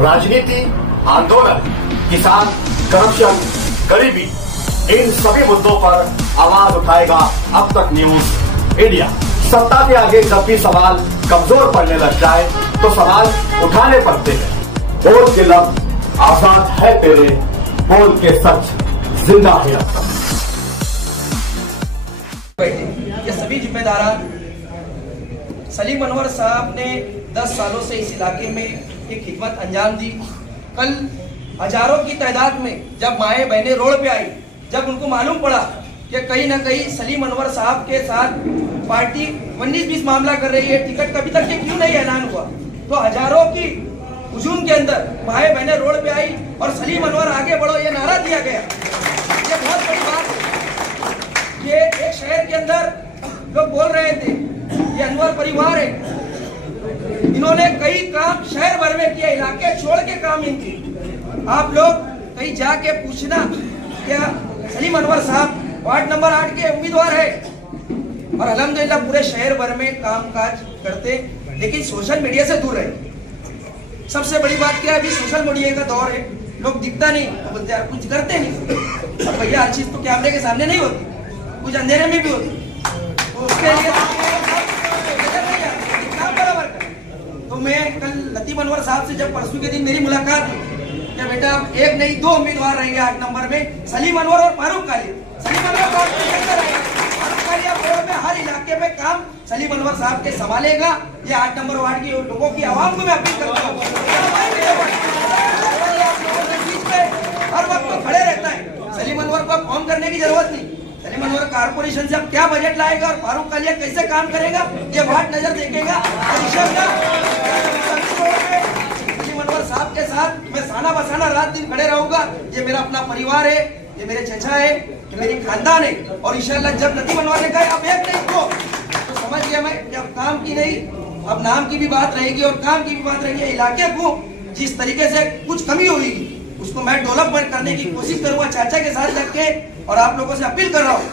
राजनीति, आंदोलन, किसान, करप्शन, गरीबी, इन सभी मुद्दों पर आवाज उठाएगा अब तक न्यूज इंडिया। सत्ता के आगे जब भी सवाल कमजोर पड़ने लग जाए तो सवाल उठाने पड़ते हैं। बोल के लब आजाद है तेरे, बोल के सच जिंदा है अब तक। ये सभी जिम्मेदार सलीम अनवर साहब ने 10 सालों से इस इलाके में एक खिदमत अंजाम दी। कल हजारों की तादाद में जब माएँ बहनें रोड पे आई, जब उनको मालूम पड़ा कि कहीं ना कहीं सलीम अनवर साहब के साथ पार्टी 19-20 मामला कर रही है, टिकट कभी तक ये क्यों नहीं ऐलान हुआ, तो हजारों की हुजूम के अंदर माएँ बहनें रोड पे आई और सलीम अनवर आगे बढ़ो ये नारा दिया गया। ये बहुत बड़ी बात है। ये एक शहर के अंदर लोग बोल रहे थे ये अनवर परिवार है, इन्होंने कई काम शहर भर में किया, इलाके छोड़ के काम इनकी। आप लोग कहीं जाके पूछना क्या सलीम अनवर साहब वार्ड नंबर 8 के उम्मीदवार है और अल्हम्दुलिल्लाह पूरे शहर भर में काम काज करते, लेकिन सोशल मीडिया से दूर रहे। सबसे बड़ी बात क्या है, अभी सोशल मीडिया का दौर है, लोग दिखता नहीं तो बोलते यार कुछ करते नहीं। अब भैया हर चीज तो कैमरे के सामने नहीं होती, कुछ अंधेरे में भी होती, तो उसके लिए बराबर कर। तो मैं कल लतीफ अनवर साहब से जब परसों के दिन मेरी मुलाकात हुई, क्या बेटा अब एक नहीं 2 उम्मीदवार रहेंगे 8 नंबर में, सलीम अनवर और फारूक कालिया। सलीम अनवर फारूक कालिया में हर इलाके में काम सलीम अनवर साहब के संभालेगा। ये 8 नंबर वार्ड के लोगों की आवाम को मैं अपील करता हूँ, हर वक्त तो खड़े रहता है। सलीम अनवर को फोन करने की जरूरत नहीं, सलीम अनवर कारपोरेशन से अब क्या बजट लाएगा और फारूक कालिया कैसे काम करेगा ये वार्ड नजर देखेगा। और सलीम अनवर साहब के साथ मैं साना बसाना रात दिन खड़े रहूंगा। ये मेरा अपना परिवार है, ये मेरे चचा है, ये मेरी खानदान है। और इंशाल्लाह जब लतीफ अनवर ने कहा अब एक नहीं दो, तो समझ गया मैं कि अब काम की नहीं, अब नाम की भी बात रहेगी और काम की भी बात रहेगी। इलाके को जिस तरीके से कुछ कमी होगी उसको मैं डेवलपमेंट करने की कोशिश करूंगा चाचा के साथ लग के। और आप लोगों से अपील कर रहा हूँ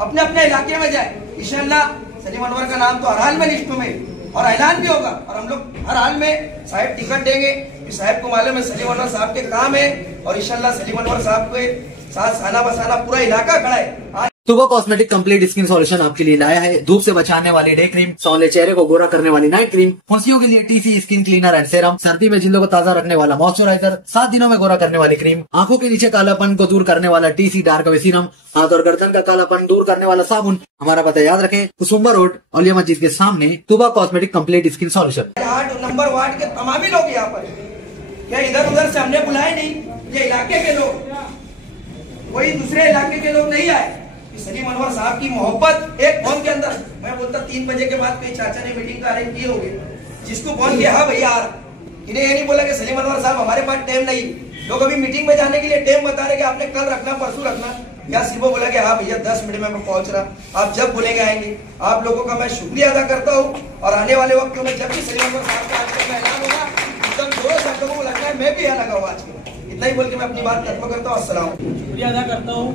अपने अपने इलाके में जाए, इंशाल्लाह सलीम अनवर का नाम तो हर हाल में लिस्ट में और ऐलान भी होगा और हम लोग हर हाल में साहब टिकट देंगे। साहब को मालूम है सलीम अनवर साहब के काम है और इंशाल्लाह सलीम अनवर साहब के साथ साना बसाना पूरा इलाका खड़ा है। तुबा कॉस्मेटिक कंप्लीट स्किन सॉल्यूशन आपके लिए लाया है धूप से बचाने वाली डे क्रीम, सौंले चेहरे को गोरा करने वाली नाइट क्रीम, फुंसियों के लिए TC skin cleaner and serum, सर्दी में जिल्दों को ताजा रखने वाला मॉइस्चराइजर, 7 दिनों में गोरा करने वाली क्रीम, आंखों के नीचे कालापन को दूर करने वाला टीसी डार्क वे सीरम, हाथ और गर्दन का कालापन दूर करने वाला साबुन। हमारा पता याद रखें, कुसुम्बा रोड औलिया मस्जिद के सामने, Tuba cosmetic complete skin solution. 8 number ward के तमामी लोग यहाँ पर, क्या इधर उधर से हमने बुलाए नहीं, ये इलाके के लोग, कोई दूसरे इलाके के लोग नहीं आए। सलीम अनवर साहब की मोहब्बत एक फोन के अंदर, मैं बोलता 3 बजे के बाद कोई चाचा ने मीटिंग का अरेंज किए होंगे, जिसको फोन किया हाँ भैया आ रहा, इन्हें ये नहीं बोला कि सलीम अनवर साहब हमारे पास टाइम नहीं। लोग अभी मीटिंग में जाने के लिए टाइम बता रहे कि आपने कल रखना परसों रखना, या सिर्फ बोला कि हाँ भैया 10 मिनट में मैं पहुंच रहा, आप जब बोलेंगे आएंगे। आप लोगों का मैं शुक्रिया अदा करता हूँ और आने वाले वक्त में जब भी सलीम अनवर साहब का आज का ऐलान होगा एकदम जोरों से आप लोगों को लगता है मैं भी यहाँ लगा हुआ आज के। इतना ही बोल के मैं अपनी बात खत्म करता हूँ। अस्सलाम। शुक्रिया अदा करता हूँ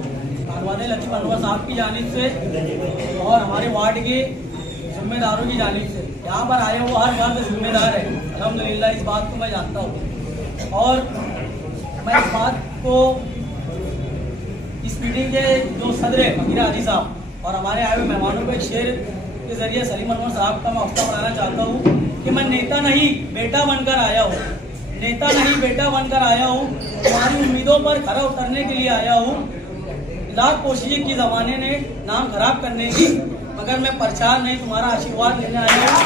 लतीफ अनवर साहब की जानिब से और हमारे वार्ड के जिम्मेदारों की जानिब से। यहाँ पर आए वो हर बात में जिम्मेदार है, अल्हम्दुलिल्लाह इस बात को मैं जानता हूँ। और मैं इस बात को इस मीटिंग के जो सदर है फकीर हाजी साहब और हमारे आए हुए मेहमानों को एक शेर के जरिए सलीम अनवर साहब का मैं हफ्ता बनाना चाहता हूँ कि मैं नेता नहीं बेटा बनकर आया हूँ, नेता नहीं बेटा बनकर आया हूँ, तुम्हारी उम्मीदों पर खरा उतरने के लिए आया हूँ। लाख कोशिशें की जमाने ने नाम खराब करने की, मगर मैं प्रचार नहीं तुम्हारा आशीर्वाद लेने आया हूँ।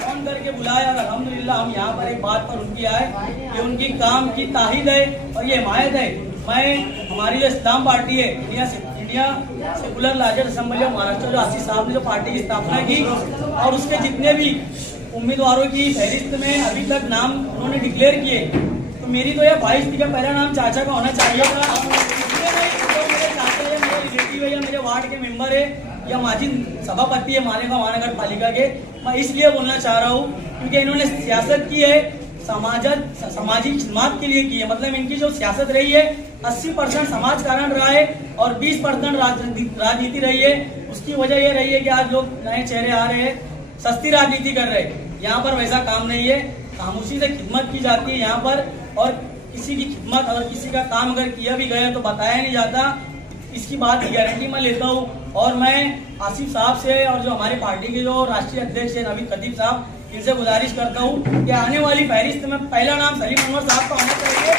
फोन करके बुलाया और अल्हम्दुलिल्लाह हम यहाँ पर एक बात पर उनकी आए कि उनकी काम की ताहीद है और ये हिमायत है। मैं हमारी जो इस्लाम पार्टी है India secular larger assembly of Maharashtra, जो आसिफ साहब ने जो पार्टी की स्थापना की और उसके जितने भी उम्मीदवारों की फहरिस्त में अभी तक नाम उन्होंने डिक्लेयर किए, तो मेरी तो यह ख्वाहिश थी कि पहला नाम चाचा का होना चाहिए था। तो मेरे चाचा है, मेरे रिलेटिव है या मेरे वार्ड के मेंबर है या माजी सभापति है मालेगांव महानगर पालिका के, मैं इसलिए बोलना चाह रहा हूँ क्योंकि इन्होंने सियासत की है सामाजिक खिदमत के लिए की है। मतलब इनकी जो सियासत रही है 80% समाजकारण रहा है और 20% राजनीति रही है। उसकी वजह यह रही है कि आज लोग नए चेहरे आ रहे हैं, सस्ती राजनीति कर रहे हैं। यहाँ पर वैसा काम नहीं है। खामोशी से खिदमत की जाती है यहाँ पर, और किसी की खिदमत अगर किसी का काम अगर किया भी गया तो बताया नहीं जाता। इसकी बात की गारंटी मैं लेता हूँ। और मैं आसिफ साहब से और जो हमारे पार्टी के जो राष्ट्रीय अध्यक्ष है नवीद खतीब साहब, इनसे गुजारिश करता हूँ कि आने वाली फहरिस्त में पहला नाम सलीम अनवर साहब का होना चाहिए।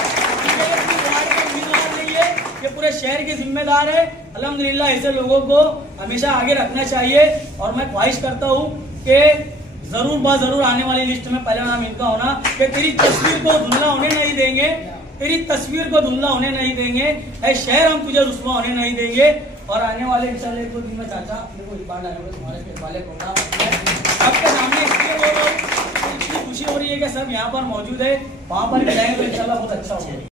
ये पूरे शहर के जिम्मेदार है। अल्हम्दुलिल्लाह ऐसे लोगों को हमेशा आगे रखना चाहिए। और मैं ख्वाहिश करता हूँ कि जरूर आने वाली लिस्ट में पहला नाम इनका होना, कि तेरी तस्वीर को धुंधला होने नहीं देंगे, तेरी तस्वीर को धुंधला होने नहीं देंगे, ऐ शहर हम तुझे रुस्वा होने नहीं देंगे। और आने वाले इंशाल्लाह 1-2 दिन में चाचा मेरे को इस बार डालने तुम्हारे वाले प्रोग्राम आपके सामने इसलिए बोल रहा हूँ, इतनी खुशी हो रही है कि सब यहाँ पर मौजूद है, वहाँ पर भी जाएंगे तो इंशाल्लाह बहुत अच्छा होगा।